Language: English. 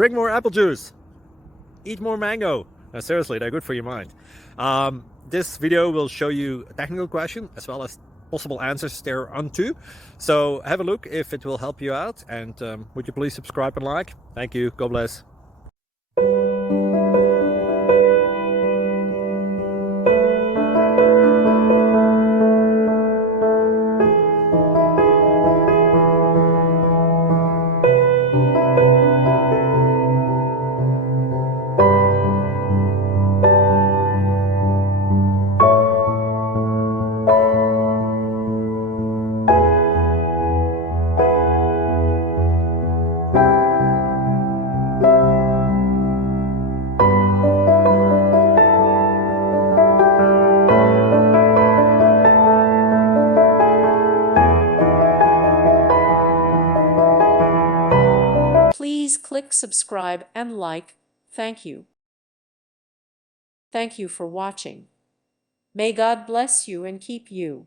Drink more apple juice. Eat more mango. Seriously, they're good for your mind. This video will show you a technical question as well as possible answers thereunto. So have a look if it will help you out, and would you please subscribe and like? Thank you. God bless. Please click subscribe and like. Thank you. Thank you for watching. May God bless you and keep you.